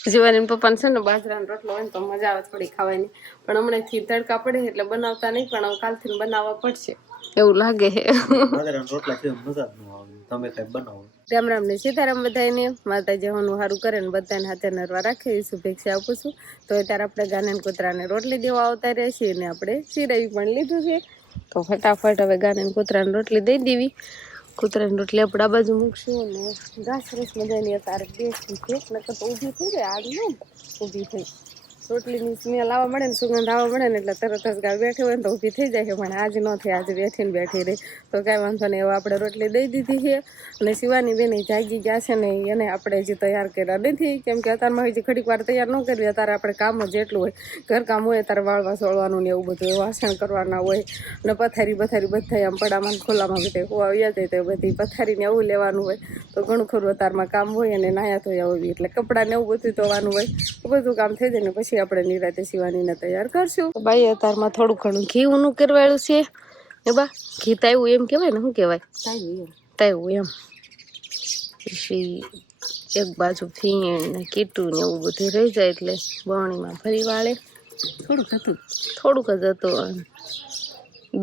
જીવાની પપ્પાને છે ને બાજરાનો રોટલો હોય ને તો મજા આવે થોડી ખાવાની, પણ હમણાંથી તડકા પડે એટલે બનાવતા નહીં, પણ હવે કાલથી બનાવવા પડશે એવું લાગે છે. બાજરાના રોટલા છે મજા જ ન આવે, તમે કઈ બનાવો. રામ રામ ને સીતારામ બધાને, માતાજી હોનું સારું કરે ને બધાને હાથે નરવા રાખે એ શુભેચ્છા આપું છું. તો અત્યારે આપણે ગાને કૂતરાને રોટલી દેવા આવતા રહ્યા છીએ ને આપણે સિરાવી પણ લીધું છે, તો ફટાફટ હવે ગાને કૂતરાને રોટલી દઈ દેવી. કૂતરાની રોટલી આપણે આ બાજુ મૂકશું અને ઘાસ સરસ મજાની અત્યારે બેસી છે, નકર તો ઊભી થઈ જાય આગ ન ઊભી થઈ રોટલીની સ્મેલ આવવા મળે ને સુગંધ આવવા મળે ને એટલે તરત જ ગાય બેઠી હોય ને તો ઊભી થઈ જાય છે, પણ આજ ન થઈ, આજે બેઠીને બેઠી રહી તો કાંઈ વાંધો નહીં. હવે આપણે રોટલી દઈ દીધી છે અને શિવાની બેન જાગી ગયા છે ને એને આપણે હજી તૈયાર કર્યા નથી, કેમ કે અત્યારમાં હજી ઘડીક વાર તૈયાર ન કરીએ ત્યારે આપણે કામ જ એટલું હોય, ઘરકામ હોય ત્યારે વાળવા સોળવાનું ને એવું બધું, વાસણ કરવાના હોય અને પથારી બધા આમ પડામાં ખોલામાં બધે આવ્યા જાય તો બધી પથારીને એવું લેવાનું હોય, તો ઘણું ખરું અત્યારમાં કામ હોય અને નાયા ધોયા હોય એટલે કપડાં ને એવું બધું ધોવાનું હોય, બધું કામ થઈ જાય ને પછી આપણે નિરાતે શિવાનીને તૈયાર કરશું. ભાઈ અત્યારમાં થોડું ઘણું ઘી ઊનું કરવાયું છે એ બા, ઘી તાવ્યું એમ કહેવાય ને, શું કહેવાય? તાવ્યું એમ. પછી એક બાજુ ફીણ ને કીટું ને એવું બધું રહી જાય એટલે બરણીમાં ફરી વાળે થોડુંક જ હતું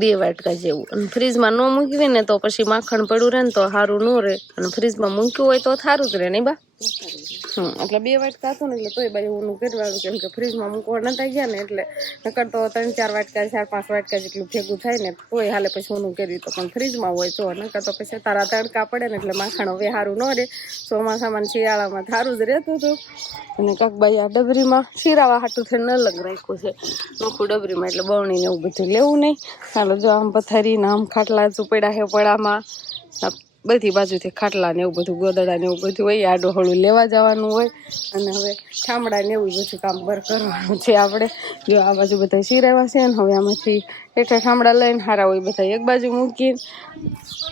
2 વાટકા જેવું, અને ફ્રીજમાં ન મૂકવી ને તો પછી માખણ પડ્યું રહે ને તો સારું ન રહે, અને ફ્રીજમાં મૂક્યું હોય તો સારું જ રહે નહીં બા. એટલે 2 વાટકા હતું ને એટલે તોય ભાઈ ઊનું કરવાળું, કેમ કે ફ્રીજમાં મૂકવા નતા ગયા ને એટલે નકર તો 3-4 વાટકા 4-5 વાટકા જેટલું ભેગું થાય ને તોય હાલે પછી ઊનું કરી તો, પણ ફ્રીજમાં હોય તો નકર તો પછી તારા તડકા પડે ને એટલે માખણ હવે સારું ન રહે. ચોમાસામાં શિયાળામાં સારું જ રહેતું હતું. અને કાકબાઈ આ ડબરીમાં શીરાવા હાટું થઈને અલગ રાખ્યું છે નોખું ડબરીમાં, એટલે બવણી ને એવું બધું લેવું નહીં. હાલો જો આમ પથારી ને આમ ખાટલા પડ્યા છે પડામાં, બધી બાજુથી ખાટલા ને એવું બધું ગોદડા ને એવું બધું હોય, આડું હળું લેવા જવાનું હોય. અને હવે ઠામડા ને એવું બધું કામ બર કરવાનું છે આપણે. જો આ બાજુ બધા શીરાવા છે ને હવે આમાંથી હેઠા ઠામડા લઈને હારા હોય બધા એક બાજુ મૂકીને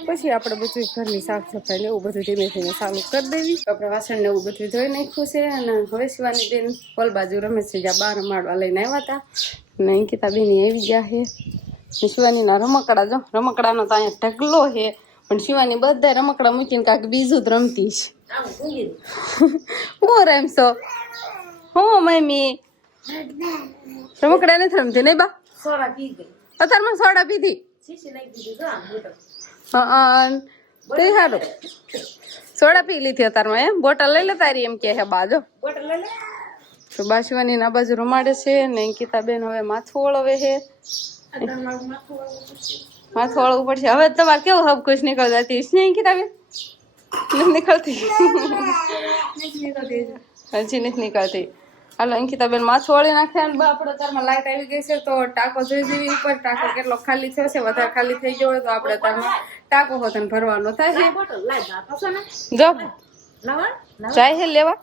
પછી આપણે બધું ઘરની સાફ સફાઈ ને એવું બધું ધીમે ધીમે ચાલુ કરી દેવી. આપણે વાસણ ને એવું બધું ધોઈ નાખ્યું છે અને હવે શિવાની બેન હોલ બાજુ રમે છે, જ્યાં 12 માળવા લઈને આવ્યા હતા અને અંકિતા બેન આવી ગયા છે. શિવાનીના રમકડા, જો રમકડાનો તો અહીંયા ઢગલો છે, પણ શિવાની બધા રમકડા મૂકીને કાંઈક બીજું જ રમતી છે. હું રમશો? હું મમ્મી રમકડા નથી રમતી નહીં બા? અત્યારમાં સોડા પીધી? હા તે સારું, સોડા પી લીધી અત્યારમાં એમ? બોટલ લઈ લે તારી એમ કે હે બાજો તો બા શિવાની ના બાજુ રમાડે છે ને અંકિતા બેન હવે માથું વળવે છે. માથું વળવું પડશે હવે. તમારે કેવું હબ ખુશ નીકળ જતી છે ને અંકિતા બેન? નથી નીકળતી? હજી નથી નીકળતી. હાલો અંકિતા બેન માથું વળી નાખે ને બા આપણે તારમાં લાઈટ આવી ગઈ છે તો ટાંકો જોઈ જેવી ઉપર, ટાંકો કેટલો ખાલી થયો છે, વધારે ખાલી થઈ ગયો હોય તો આપણે તારમાં ટાંકો હોતને ભરવાનો થાય છે. જો જાય છે લેવા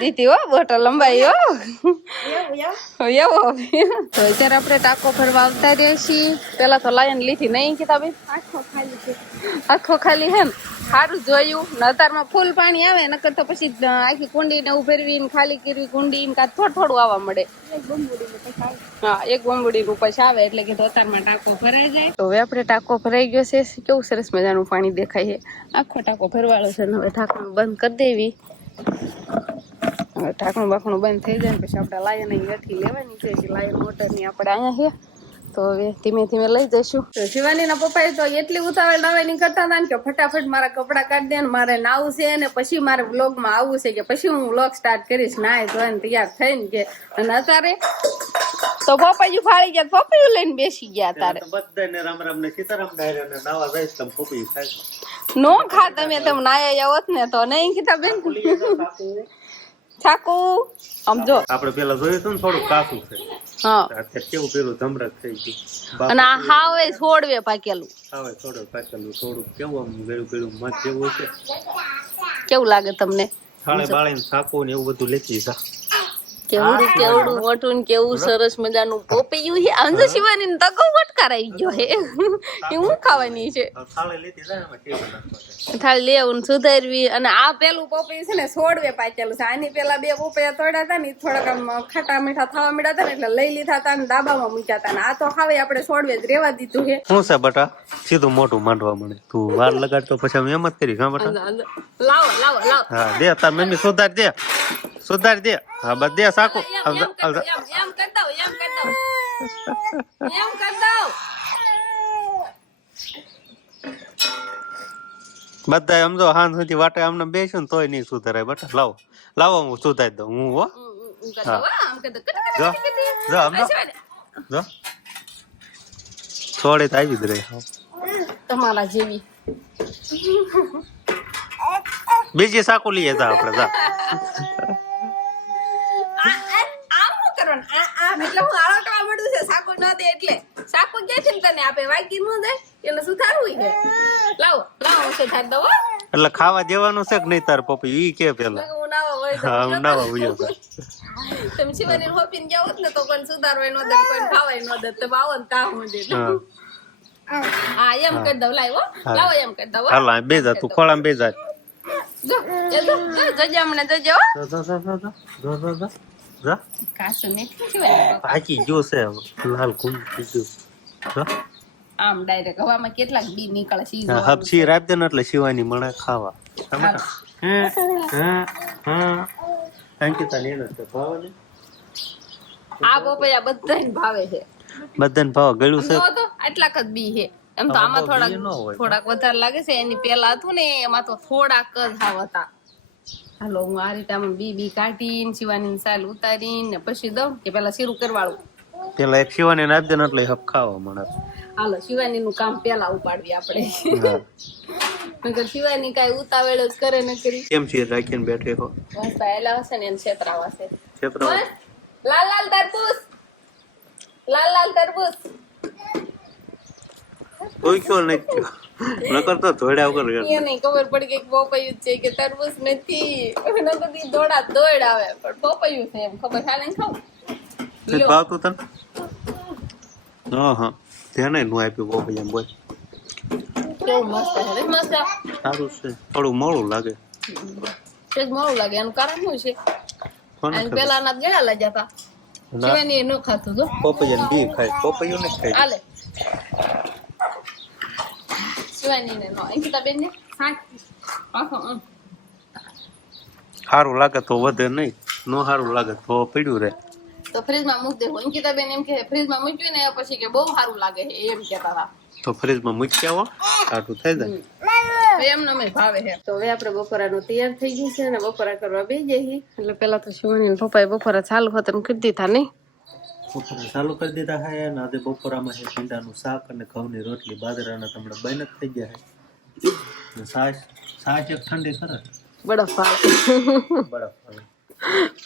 દીધી હો બોટલ લંબાઈ હો એવો. તો અત્યારે આપણે ટાંકો ભરવા આવતા રહીએ છીએ. પેલા તો લાયન લીધી નહીં કીધા ભાઈ, આખો ખાલી હે ને સારું જોયું ને. અત્યારમાં ફૂલ પાણી આવે નકર તો પછી આખી કુંડી ને ઉભેરવી ને ખાલી કરવી કુંડી ને કાં થોડું આવવા મળે. હા એક બંબુડી નું પછી આવે એટલે કે અત્યારમાં ટાંકો ભરાઈ જાય. તો હવે આપણે ટાંકો ભરાઈ ગયો છે, કેવું સરસ મજાનું પાણી દેખાય છે. આખો ટાંકો ભરવાળો છે ને હવે ઢાંકણું બંધ કરી દેવી. હવે ઢાંકણું બાકણું બંધ થઈ જાય ને પછી આપણે લાયન અહીં વેઠી લેવાની છે. લાયન મોટરની આપણે અહીંયા છે તો હવે ધીમે ધીમે લઈ જઈશું. શિવાનીના પપ્પાએ તો એટલી ઉતાવળ નવાઈ કરતા હતા ને કે ફટાફટ મારા કપડાં કાઢી દે ને મારે નાવું છે ને પછી મારે વ્લોગમાં આવવું છે, કે પછી હું વ્લોગ સ્ટાર્ટ કરીશ. નાય ધોઈને તૈયાર થઈને કે અને અત્યારે તો પપ્પાજી ફાળી ગયા, પપ્પીયું લઈને બેસી ગયા. તારે બધાને રામ રામ ને સીતારામ ડાયરા ને નાવા જાય તમ પપ્પી ખાય નો ખા તમે નાયા હોત ને તો નહીં કીધા બેન છાકુ આમ જો આપણે પેલા જોયું હતું ને થોડું કાસું છે. હા અત્યારે કેવું પેલું ધમરક થઈ ગયું અને આ હાવે છોડવે પાકેલું, હાવે થોડું પાકેલું થોડું કેવું આમ ગળું ગળું મત જેવું છે. કેવું લાગે તમને? થાળે બાળીને છાકુ ને એવું બધું લેતી જા. કેવડું કેવડું મોટું ને કેવું સરસ મજાનું પોપૈયું છે. આમ તો શિવાની ને તકો વટકાર આવી ગયો હે. એ હું ખાવાની છે થાળી લીધી જાય એમાં કેવું નાખવાનું થાળી લેવું ને સુધારવી. અને આ પેલું પોપૈયું છે ને છોડવે પાકેલું છે. આની પેલા 2 પોપૈયા તોડ્યા હતા ને ઈ થોડાક આમ ખાટા મીઠા થવા મીડા હતા ને એટલે લઈ લીધા હતા ને ડાબામાં મૂક્યા હતા. ને આ તો હવે આપણે છોડવે જ રેવા દીધું છે. શું છે બટા સીધું મોટું માંડવા મળે તું વાર લગાડતો પછી અમે એમ જ કરી હા બટા લાવો લાવો લાવો હા દે તાર મમ્મી સુધાર દે હા બસ દે સાકુ એમ કરી દઉં એમ કરી દઉં એમ કરી દઉં. બધા આમ જો હાન સુધી વાટે આમને બેસ્યું ને તોય નહીં સુધારાય બટા લાવો હું સુધારી દઉં હું હો આમ કરી દઉં. જો જો આમ જો થોડી તો આવી જ રહી તમારા જેવી બીજી સાકુ લઈએ જા આપણે જા આમ શું કરવાનું? આમ એટલે હું આળો કરવા માંડું છે. સાકુ ન દે એટલે સાકુ ક્યાંથી ને તને આપે વાગી ન જાય એટલે સુધારવું છે. લાવો હું સુધાર દઉં હો. એટલે ખાવા દેવાનું છે કે નહીં તાર પપ્પા ઈ કે પેલા હું નાવા હોય તો હા હું નાવા ઉયો તમે શિવાની હોપીને જાવ ને તો કોઈ સુધારવાય ન દે કોઈ ખાવાય ન દે તમે આવો ને તા હું દે હા એમ કરી દઉં. લાવો એમ કરી દઉં. હાલ બે જા તું ખોળામાં બે જા જો જજો હમણાં જજો જા કાસુ ને શિવાની પાકી ગયો છે લાલ કુંડ ગયું આમ ડાયરેક્ટ હવામાં કેટલાક બી નીકળે છે. હબસી રાખ દે ને એટલે શિવાની મળે ખાવા અંકિતા ને ભાવે આ પપૈયા બધાને ભાવે છે. બધાને ભાવ ગળ્યું છે તો આટલાક જ બી છે. એમ તો આમાં થોડાક વધારે લાગે છે. એની પેલા હતું ને એમાં તો થોડાક જ હાવ હતા. હાલો હું આ રીતે આમ બી કાઢીને શિવાની સાલ ઉતારીને ને પછી દઉં કે પેલા શીરું કરવાળું. પેલા એક શિવાની નાખ દે ને એટલે હબ ખાવા મળે. હાલો શિવાની નું કામ પેલા ઉપાડવી આપણે. શિવાની કઈ ઉતાવળ જ કરે ન કરી. કેમ છે રાખીને બેઠે હો મસ્ત એલા હશે ને એને છેતરાવા છે. છેતરા લાલ લાલ તરબૂચ કોઈ ક્યો નહીં નકર તો ધોડ્યા વગર એને ખબર પડી કે પોપૈયું છે કે તરબૂચ નથી. નકર ઈ દોડ આવે પણ પોપૈયું છે એમ ખબર છે ને ખાવ ભાવતું તને હા ધ્યાન નું આપ્યું બહુ એમ બોલ કેવું મસ્ત છે મસ્ત સારું છે થોડું મોડું લાગે તેજ મોડું લાગે. એનું કારણ શું છે? અને પેલા ના ગળા લાગ્યા હતા. શિવાની ન ખાતું તો પપૈયા બી ખાય પપૈયું ને ખાય હાલે શિવાની ને નો અંકિતા બેન ને સારું લાગે તો વધે નહીં નો સારું લાગે તો પડ્યું રે તો ફ્રીજમાં મૂકી દેવું. અંકિતા બેન એમ કે ફ્રીજમાં મૂક્યું ને પછી કે બહુ સારું લાગે એમ કેતા હતા. તો ફ્રીજમાં મૂકી આવો આટલું થઈ જાય એમને અમે ભાવે છે. તો હવે આપણે બપોરાનું તૈયાર થઈ ગયું છે ને બપોરા કરવા બેસી જઈએ. એટલે પેલા તો શિવાની ને પપ્પાએ બપોરા ચાલુ હતા કરી દીધા નહીં. બપોરા ચાલુ કરી દીધા હે અને આજે બપોરામાં છે ભીંડાનું શાક અને ઘઉંની રોટલી બાજરાના તમને બન જ થઈ ગયા છે. છાશ એક ઠંડી કરે બરફ ભાવે.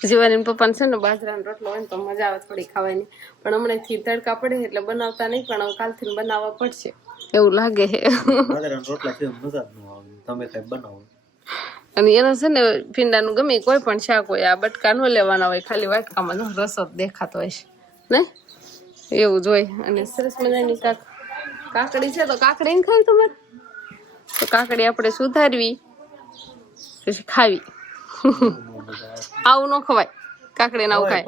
શિવાની પપ્પાને છે ને બાજરાનો રોટલો હોય ને તો મજા આવે થોડી ખાવાની. પણ હમણાંથી તડકા પડે એટલે બનાવતા નહીં પણ હવે કાલથી બનાવવા પડશે એવું લાગે છે. બાજરાના રોટલા છે મજા જ ન આવે તમે કઈ બનાવો. અને એના છે ને ભીંડાનું ગમે કોઈ પણ શાક હોય આ બટકા ન લેવાના હોય ખાલી વાટકામાં રસો દેખાતો હોય છે ને એવું જ હોય. અને સરસ મજાની કાકડી છે તો કાકડી ને ખાવી તમારે તો કાકડી આપણે સુધારવી પછી ખાવી. આવું ન ખવાય કાકડી ને આવું ખાય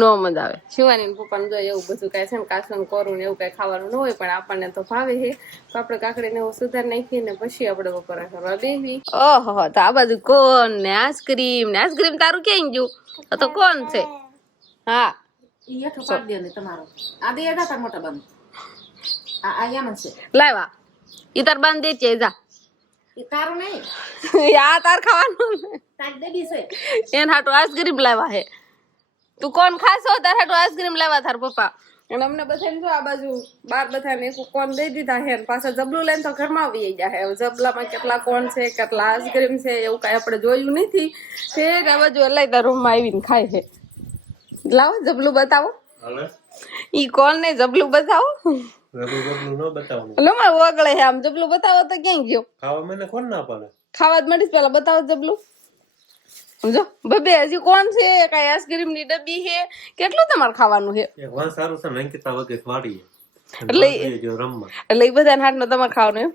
નો મજા આવે. શિવાની ને પપ્પાને જોઈએ એવું બધું કઈ છે ને કાસન કોરું ને એવું કઈ ખાવાનું ન હોય પણ આપણને તો ભાવે છે તો આપણે કાકડી ને એવું સુધાર નાખીએ ને પછી આપણે બપોરા કરવા બેસી. ઓહો તો આ બાજુ કોણ ને આઈસ્ક્રીમ તારું ક્યાં ગયું તો કોણ છે? હા લાવા ઈ તાર બાંધ દે છે જા આ તાર ખાવાનું એને હાટું આઈસ્ક્રીમ લાવ્યા હે. તું કોણ ખાશો તાર હાટું આઈસ્ક્રીમ લાવ્યા તાર પપ્પા. અને અમને બધાને જો આ બાજુ બાર બધાને એક કોણ દઈ દીધા હે ને પાછા જબલું લઈને તો ઘરમાં આવી જાય હે. જબલામાં કેટલા કોણ છે કેટલા આઈસ્ક્રીમ છે એવું કઈ આપણે જોયું નથી. તે આ બાજુ અલાઈ રૂમમાં આવીને ખાય છે. લાવો જબલું બતાવો ઈ કોણ ને જબલું બતાવો. ઓગળે છે આમ જબલું બતાવો તો ક્યાં ગયો? ખાવા મને કોણ ના પાડે? ખાવા જ મળીશ પેલા બતાવો જબલું. સમજો બબે હજી કોણ છે કઈ આઈસ્ક્રીમ ની ડબ્બી છે કેટલું તમારે ખાવાનું છે એક વાત સારું છે ને અંકિતા વગર વાડીએ એટલે જો રમવા એટલે એ બધા હાથ નો તમારે ખાવાનું એમ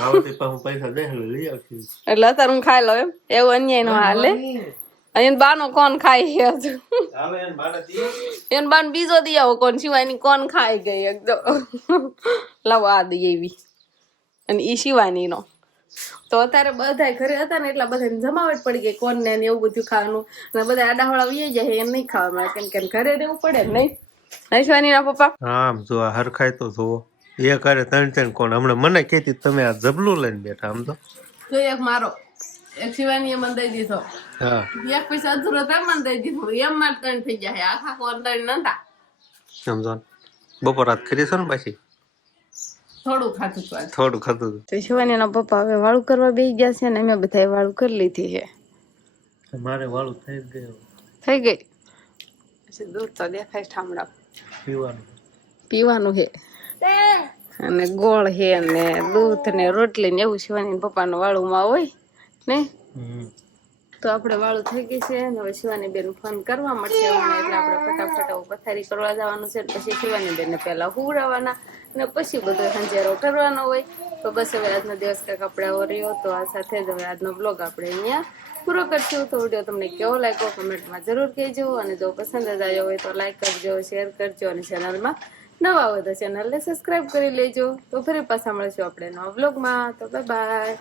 આવતી પણ હું પૈસા દે લઈ આવશું એટલે અત્યારે હું ખાઈ લઉં એમ એવું અન્યાય નો હાલે એને બાનો કોણ ખાય છે હજુ આવે એને બાળા દીએ એને બાન બીજો દી આવો કોણ શિવાની કોણ ખાઈ ગઈ એકદમ લાવો આ દી એવી અને ઈ શિવાની નો તો અત્યારે બધા ઘરે હતા ને એટલા બધા જમાવટ પડી ગઈ કોણ ને એવું બધું ખાવાનું અને બધા આડાવાળા વી જાય એમ નહીં ખાવા મળે કેમ કે ઘરે રહેવું પડે ને નહીં નહીં શિવાની ના પપ્પા હા આમ જો આ હરખાય તો જોવો એ કરે ત્રણ કોણ હમણાં મને કહેતી તમે આ જબલું લઈને બેઠા આમ તો જો એક મારો એક શિવાની મને દઈ દીધો હા એક પૈસા અધૂરો તાર મને દઈ દીધો એમ મારે ત્રણ થઈ જાય આખા કોણ ત્રણ નતા સમજો બપોર રાત કરી છે ને પાછી થોડું ખાતું હતું આજ. થોડું ખાતું તો શિવાનીના પપ્પા હવે વાળું કરવા બેસી ગયા છે ને અમે બધા વાળું કરી લીધી છે મારે વાળું થઈ જ ગયું થઈ ગઈ પછી દૂધ તો દેખાય ઠામડા પીવાનું પીવાનું છે અને ગોળ છે ને દૂધ ને રોટલી ને એવું શિવાની પપ્પાનું વાળુંમાં હોય ને તો આપણે વાળું થઈ ગઈ છે અને હવે શિવાની બેન ફોન કરવા મળશે હમણાં એટલે આપણે ફટાફટ હવે પથારી કરવા જવાનું છે પછી શિવાની બેનને પહેલા હુવડાવવાના અને પછી બધો સંજેરો કરવાનો હોય તો બસ હવે આજનો દિવસ કાંઈક આપણે આવો રહ્યો તો આ સાથે જ હવે આજનો બ્લોગ આપણે અહીંયા પૂરો કરશું તો વિડીયો તમને કેવો લાગ્યો કમેન્ટમાં જરૂર કહેજો અને જો પસંદ જ આવ્યો હોય તો લાઈક કરજો શેર કરજો અને ચેનલમાં નવા હોય તો ચેનલને સબસ્ક્રાઈબ કરી લેજો તો ફરી પાછા મળીશું આપણે નવા બ્લોગમાં તો બાય બાય